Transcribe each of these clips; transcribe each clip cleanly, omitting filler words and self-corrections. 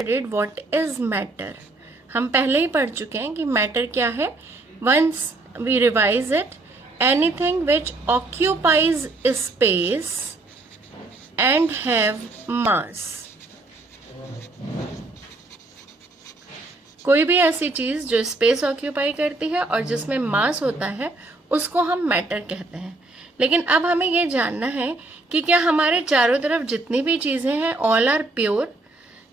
Studied what is matter. हम पहले ही पढ़ चुके हैं कि मैटर क्या है. Once we revise it, anything which occupies space and have mass. कोई भी ऐसी चीज जो स्पेस ऑक्यूपाई करती है और जिसमें मास होता है उसको हम मैटर कहते हैं. लेकिन अब हमें ये जानना है कि क्या हमारे चारों तरफ जितनी भी चीजें हैं all are pure.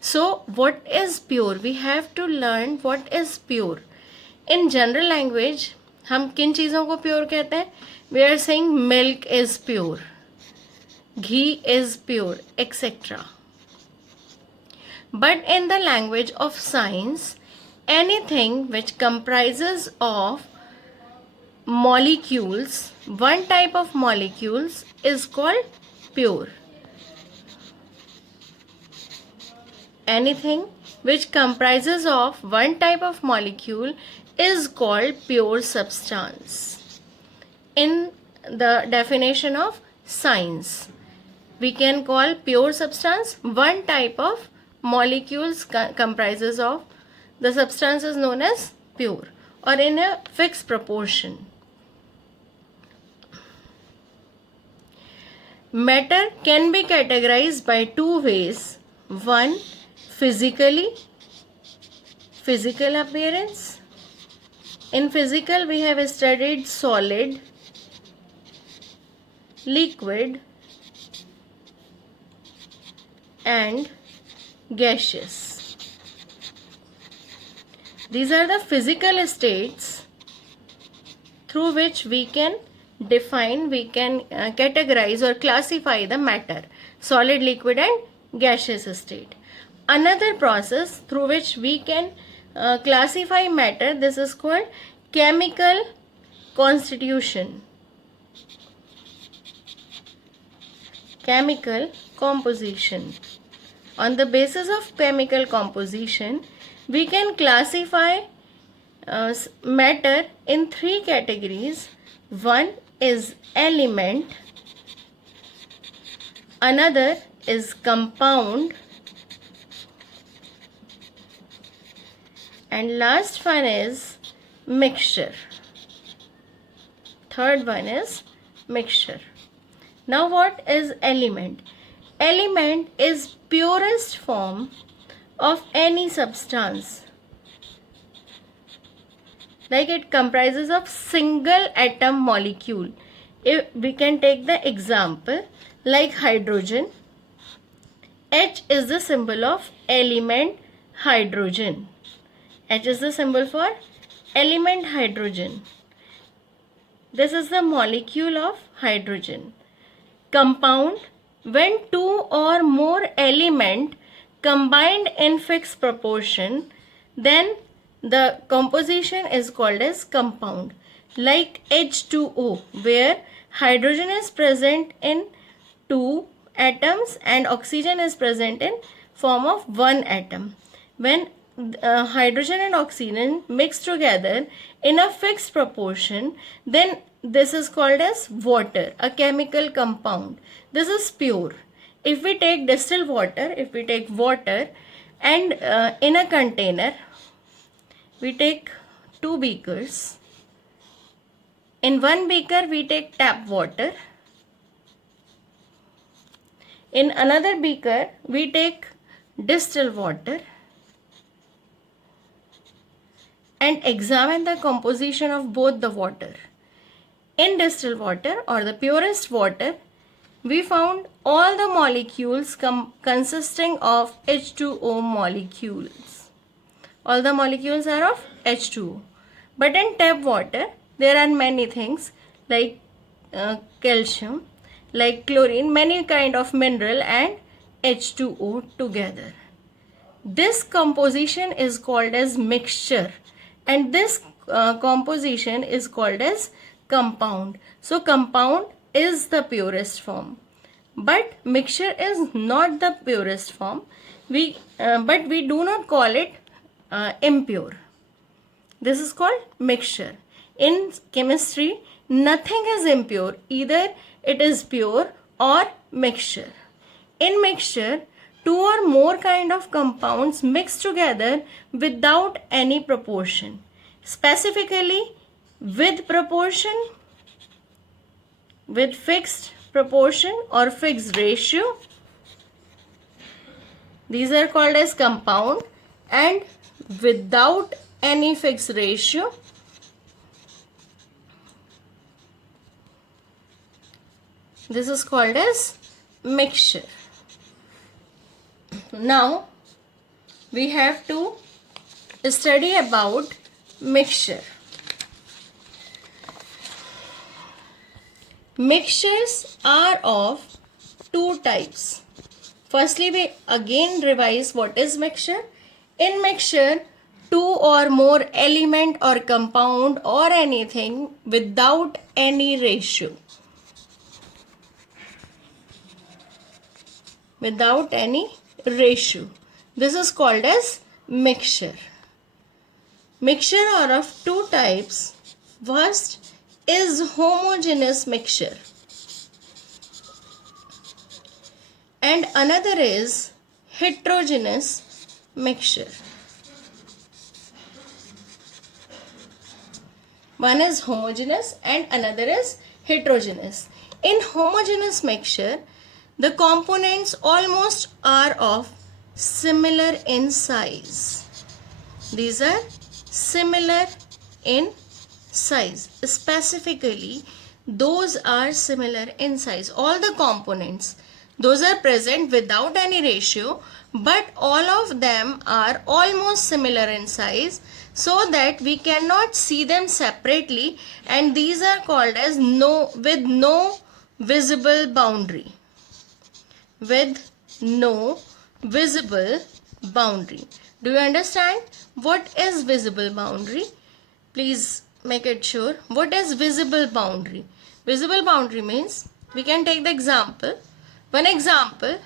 So what is pure? We have to learn what is pure. In general language, हम किन चीज़ों को pure कहते हैं? We are saying milk is pure, ghee is pure, etc. But in the language of science, anything which comprises of molecules, one type of molecules is called pure. Anything which comprises of one type of molecule is called pure substance. In the definition of science, we can call pure substance one type of molecules comprises of the substance is known as pure or in a fixed proportion. Matter can be categorized by two ways. One, physically, physical appearance. In physical, we have studied solid, liquid, and gaseous. These are the physical states through which we can define, we can categorize or classify the matter, solid, liquid, and gaseous state. Another process through which we can classify matter, this is called chemical constitution, chemical composition. On the basis of chemical composition, we can classify matter in three categories. One is element, another is compound, and last one is mixture. Third one is mixture. Now what is element? Element is purest form of any substance. Like it comprises of single atom molecule. If we can take the example like hydrogen. H is the symbol of element hydrogen. H is the symbol for element hydrogen. This is the molecule of hydrogen. Compound, when two or more element combined in fixed proportion, then the composition is called as compound. Like H2O, where hydrogen is present in two atoms and oxygen is present in form of one atom. When hydrogen and oxygen mix together in a fixed proportion, then this is called as water, a chemical compound. This is pure. If we take distilled water, if we take water and in a container, we take two beakers. In one beaker, we take tap water. In another beaker, we take distilled water and examine the composition of both the water. In distilled water or the purest water, we found all the molecules consisting of H2O molecules. All the molecules are of H2O. But in tap water, there are many things like calcium, like chlorine, many kind of mineral and H2O together. This composition is called as mixture, and this composition is called as compound. So compound is the purest form, but mixture is not the purest form. But we do not call it impure. This is called mixture. In chemistry, nothing is impure. Either it is pure or mixture. In mixture, two or more kind of compounds mixed together without any proportion. Specifically, with proportion, with fixed proportion or fixed ratio, these are called as compound, and without any fixed ratio, this is called as mixture. Now we have to study about mixture. Mixtures are of two types. Firstly, we again revise what is mixture. In mixture, two or more element or compound or anything without any ratio. Without any ratio. This is called as mixture. Mixture are of two types. First is homogeneous mixture, and another is heterogeneous mixture. One is homogeneous and another is heterogeneous. In homogeneous mixture, the components almost are of similar in size. These are similar in size. Specifically, those are similar in size. All the components, those are present without any ratio, but all of them are almost similar in size, so that we cannot see them separately, and these are called as with no visible boundary. With no visible boundary. Do you understand what is visible boundary? Please make it sure. What is visible boundary? Visible boundary means, we can take the example. One example,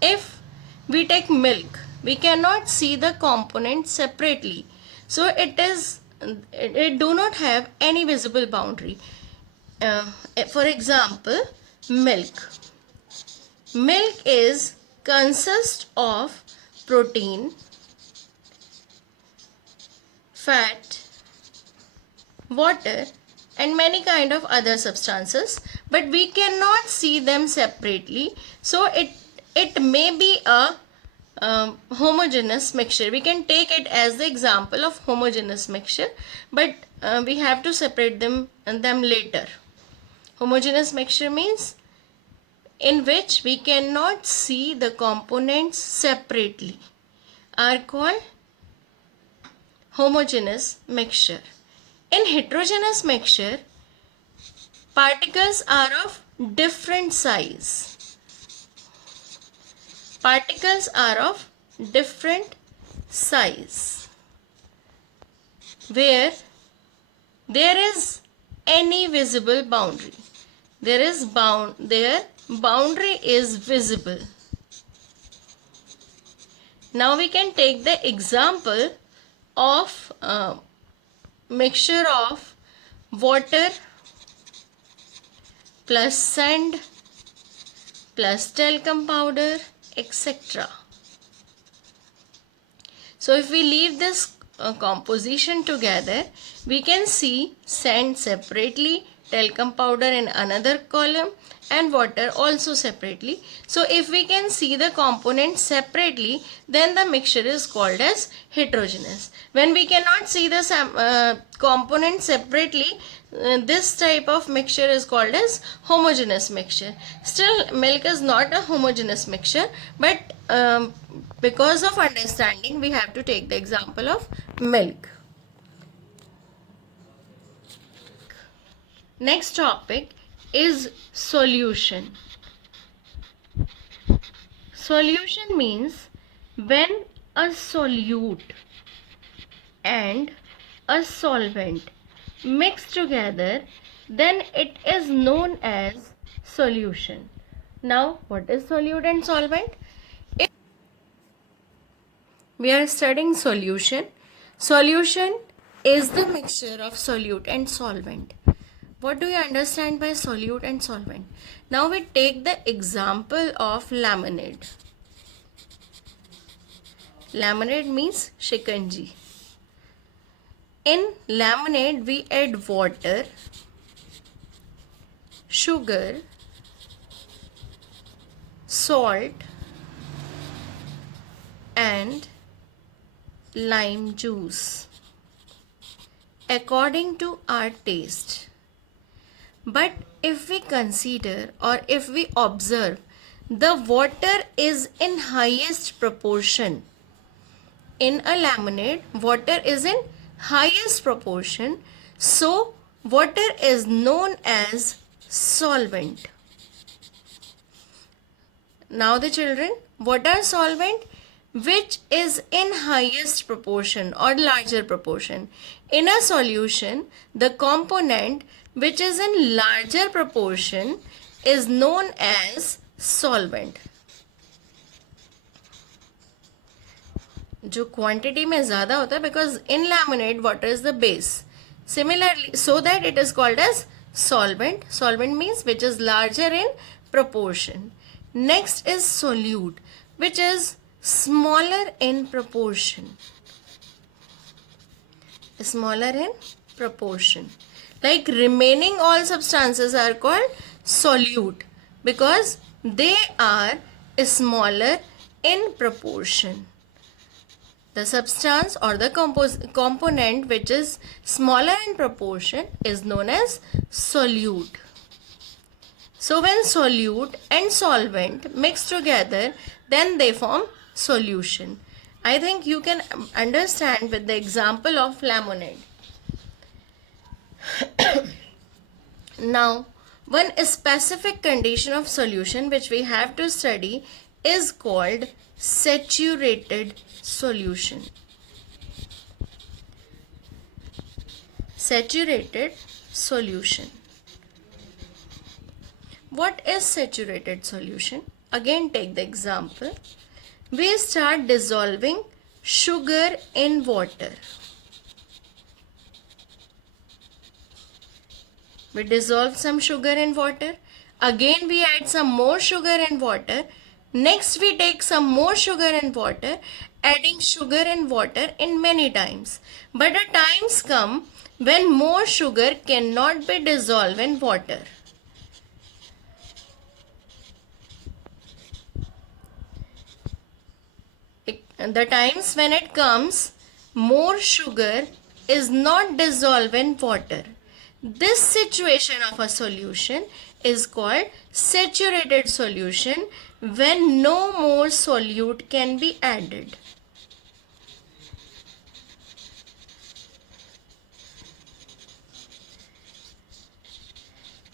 if we take milk, we cannot see the components separately. So it do not have any visible boundary. For example, milk. Milk consists of protein, fat, water, and many kind of other substances, but we cannot see them separately. So it may be a homogeneous mixture. We can take it as the example of homogeneous mixture, but we have to separate them later. Homogeneous mixture means in which we cannot see the components separately, are called homogeneous mixture. In heterogeneous mixture, particles are of different size. Particles are of different size, where there is any visible boundary. Their boundary is visible. Now we can take the example of mixture of water plus sand plus talcum powder, etc. So if we leave this composition together, we can see sand separately, talcum powder in another column, and water also separately. So if we can see the components separately, then the mixture is called as heterogeneous. When we cannot see the components separately, this type of mixture is called as homogeneous mixture. Still, milk is not a homogeneous mixture, but because of understanding, we have to take the example of milk. Next topic is solution. Solution means when a solute and a solvent mix together, then it is known as solution. Now, what is solute and solvent? We are studying solution. Solution is the mixture of solute and solvent. What do you understand by solute and solvent? Now we take the example of lemonade. Lemonade means shikanji. In lemonade, we add water, sugar, salt, and lime juice according to our taste. But if we consider or if we observe, the water is in highest proportion. In a lemonade, water is in highest proportion, so water is known as solvent. Now the children, what are solvent? Which is in highest proportion or larger proportion. In a solution, the component which is in larger proportion is known as solvent. जो quantity में ज़्यादा होता है, because in lemonade water is the base. Similarly, so that it is called as solvent. Solvent means which is larger in proportion. Next is solute, which is smaller in proportion. Smaller in proportion. Like remaining all substances are called solute because they are smaller in proportion. The substance or the component which is smaller in proportion is known as solute. So when solute and solvent mix together, then they form solution. I think you can understand with the example of lemonade. Now, one specific condition of solution which we have to study is called saturated solution. Saturated solution. What is saturated solution? Again, take the example. We start dissolving sugar in water. We dissolve some sugar in water. Again, we add some more sugar in water. Next, we take some more sugar in water, adding sugar in water in many times. But the times come when more sugar cannot be dissolved in water. The times when it comes, more sugar is not dissolved in water. This situation of a solution is called saturated solution when no more solute can be added.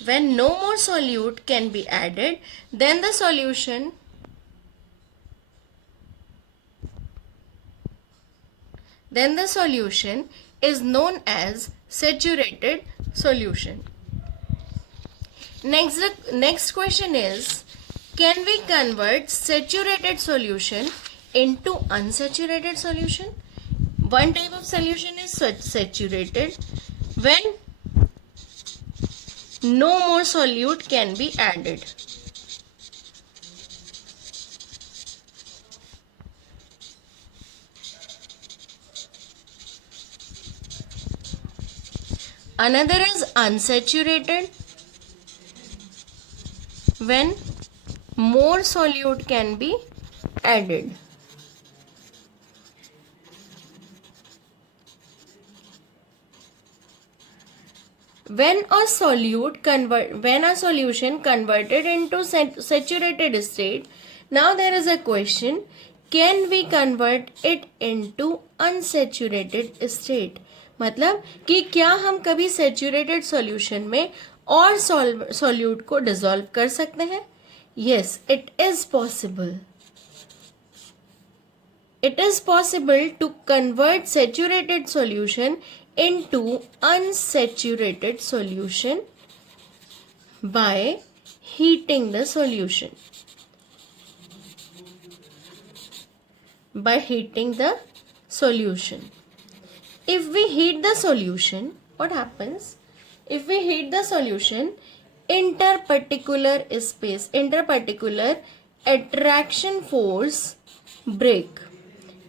When no more solute can be added, then the solution is known as saturated solution. Next question is, can we convert saturated solution into unsaturated solution? One type of solution is saturated when no more solute can be added. Another is unsaturated when more solute can be added. When a solution converted into saturated state, now there is a question, can we convert it into unsaturated state? मतलब कि क्या हम कभी saturated solution में और solute को dissolve कर सकते हैं? Yes, it is possible. It is possible to convert saturated solution into unsaturated solution by heating the solution. If we heat the solution, what happens? If we heat the solution, interparticular attraction force break.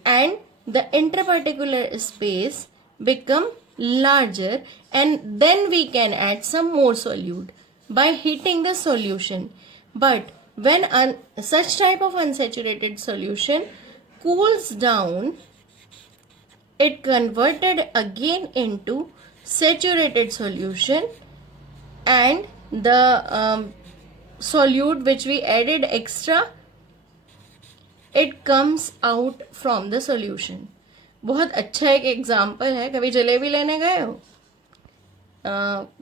and the interparticular space become larger, and then we can add some more solute by heating the solution. But when such type of unsaturated solution cools down, it converted again into saturated solution, and the solute which we added extra, it comes out from the solution. बहुत अच्छा एक example है. कभी जलेबी लेने गए हो?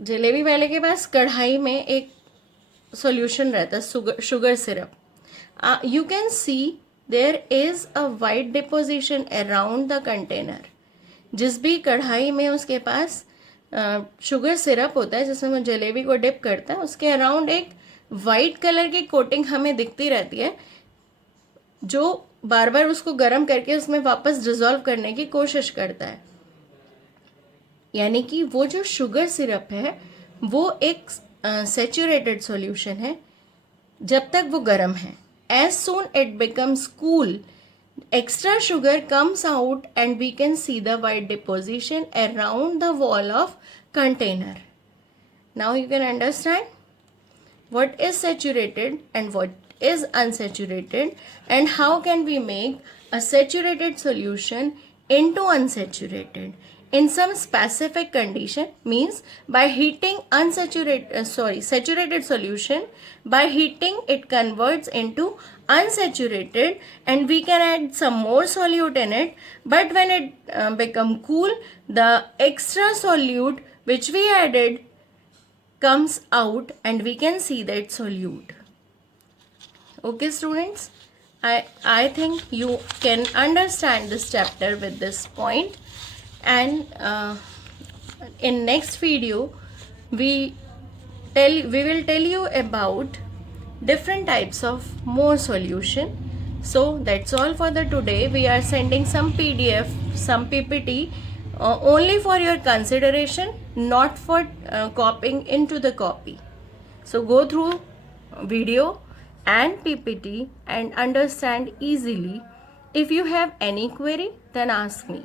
जलेबी वाले के पास कढ़ाई में एक सॉल्यूशन रहता है, sugar syrup. You can see there is a white deposition around the container. जिस भी कढ़ाई में उसके पास शुगर सिरप होता है जिसमें वो जलेबी को डिप करता है, उसके अराउंड एक वाइट कलर की कोटिंग हमें दिखती रहती है, जो बार बार उसको गर्म करके उसमें वापस डिसॉल्व करने की कोशिश करता है. यानी कि वो जो शुगर सिरप है वो एक सैचुरेटेड सॉल्यूशन है जब तक वो गर्म है. As soon it becomes cool, extra sugar comes out and we can see the white deposition around the wall of container. Now you can understand what is saturated and what is unsaturated, and how can we make a saturated solution into unsaturated in some specific condition. Means by heating saturated solution, by heating it converts into unsaturated, and we can add some more solute in it. But when it become cool, the extra solute which we added comes out and we can see that solute. Okay students, I think you can understand this chapter with this point, and in next video we will tell you about different types of more solution. So that's all for the today. We are sending some PDF, some PPT only for your consideration, not for copying into the copy. So go through video and PPT and understand easily. If you have any query, then ask me.